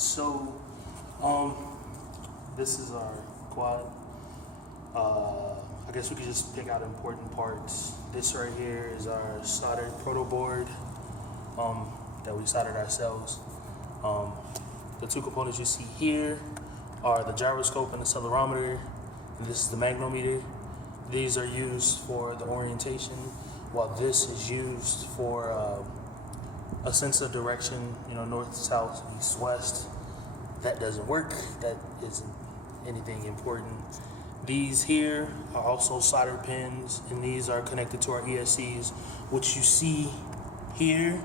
So, this is our quad. I guess we could just pick out important parts. This right here is our soldered proto board that we soldered ourselves. The two components you see here are the gyroscope and the accelerometer, and this is the magnometer. These are used for the orientation, while this is used for a sense of direction, north, south, east, west. That doesn't work. That isn't anything important. These here are also solder pins, and these are connected to our ESCs, which you see here,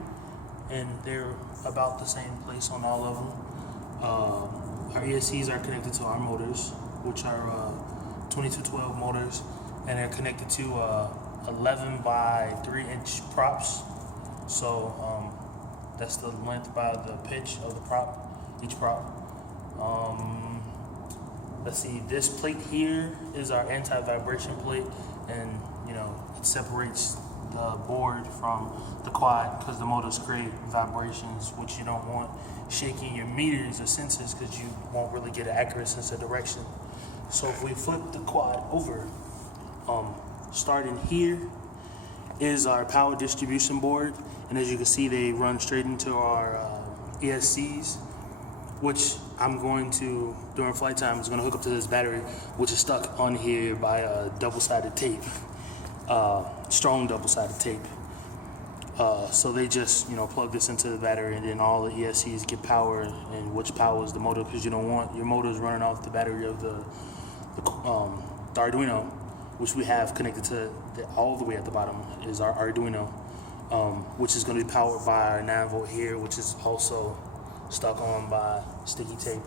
and they're about the same place on all of them. Our ESCs are connected to our motors, which are 2212 motors, and they're connected to 11 by 3-inch props. So that's the length by the pitch of the prop, each prop. Let's see, this plate here is our anti-vibration plate, and it separates the board from the quad because the motors create vibrations, which you don't want shaking your meters or sensors because you won't really get an accurate sense of direction. So if we flip the quad over, starting here is our power distribution board, and as you can see, they run straight into our ESCs, which I'm going to, during flight time, is going to hook up to this battery, which is stuck on here by a double-sided tape, strong double-sided tape. So they just, plug this into the battery, and then all the ESCs get power, and which powers the motor, because you don't want your motors running off the battery of the Arduino, which we have connected to all the way at the bottom is our Arduino, which is going to be powered by our 9-volt here, which is also stuck on by sticky tape.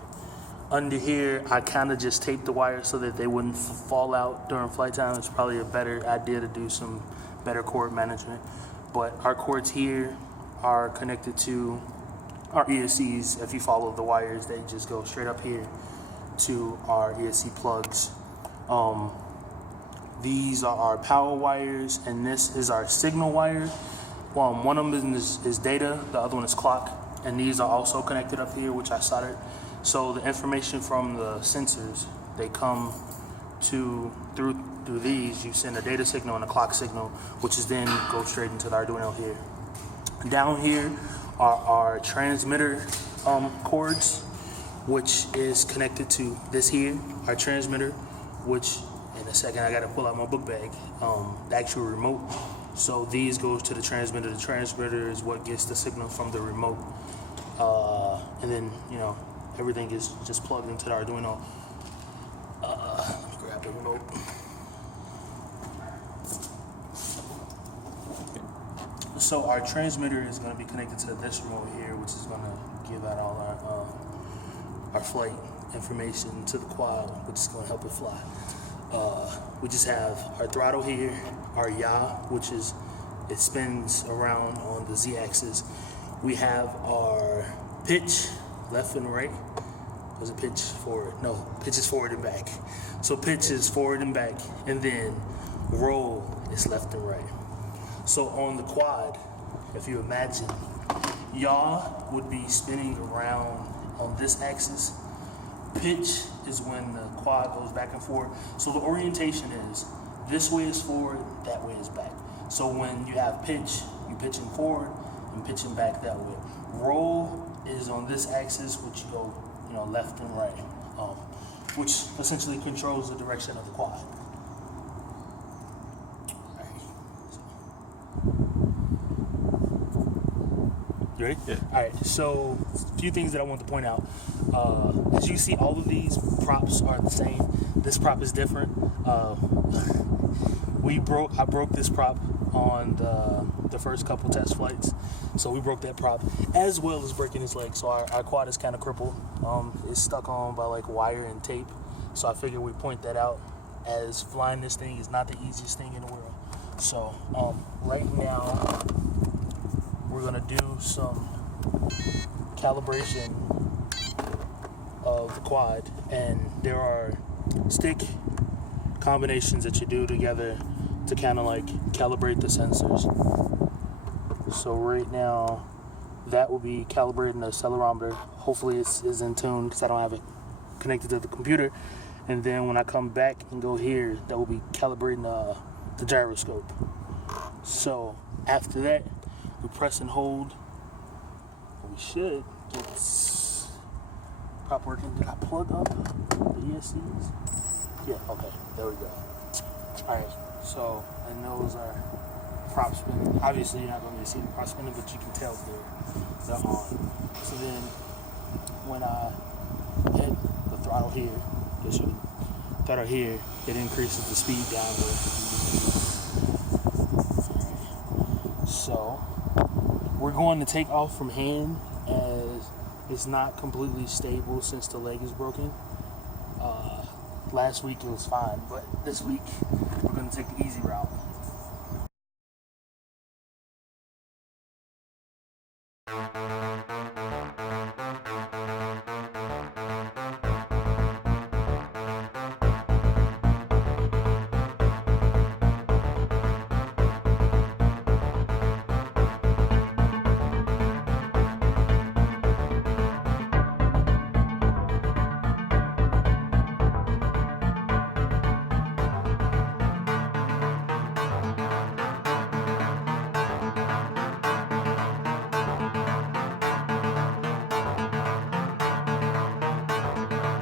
Under here, I kind of just taped the wires so that they wouldn't fall out during flight time. It's probably a better idea to do some better cord management. But our cords here are connected to our ESCs. If you follow the wires, they just go straight up here to our ESC plugs. These are our power wires, and this is our signal wire. One of them is data, the other one is clock, and these are also connected up here, which I soldered. So the information from the sensors, they come through these. You send a data signal and a clock signal, which is then go straight into the Arduino here. Down here are our transmitter cords, which is connected to this here, our transmitter, which in a second I gotta pull out my book bag, the actual remote. So these goes to the transmitter. The transmitter is what gets the signal from the remote. And then, everything is just plugged into the Arduino. Let me grab the remote. So our transmitter is going to be connected to this remote here, which is going to give out all our flight information to the quad, which is going to help it fly. We just have our throttle here, our yaw, which is, it spins around on the Z-axis. We have our pitch, left and right. Was it pitch forward? No, pitch is forward and back. So pitch is forward and back, and then roll is left and right. So on the quad, if you imagine, yaw would be spinning around on this axis. Pitch is when the quad goes back and forth. So the orientation is, this way is forward, that way is back. So when you have pitch, you're pitching forward and pitching back that way. Roll is on this axis, which you go, left and right, which essentially controls the direction of the quad. You ready? Yeah. All right, so a few things that I want to point out. As you see, all of these props are the same. This prop is different. I broke this prop on the first couple test flights. So we broke that prop, as well as breaking his leg. So our quad is kind of crippled. It's stuck on by wire and tape. So I figured we'd point that out, as flying this thing is not the easiest thing in the world. So right now, we're gonna do some calibration of the quad, and there are stick combinations that you do together to kind of calibrate the sensors. So right now, that will be calibrating the accelerometer. Hopefully it's in tune because I don't have it connected to the computer. And then when I come back and go here, that will be calibrating the gyroscope. So after that, we press and hold. We should get prop working. Did I plug up the ESCs? Yeah, okay, there we go. Alright, so, and those are prop spinning. Obviously you're not going to see the prop spinning, but you can tell they're on. So then when I hit the throttle here, throttle here, it increases the speed down there. So we're going to take off from hand as it's not completely stable since the leg is broken. Last week it was fine, but this week we're going to take the easy route.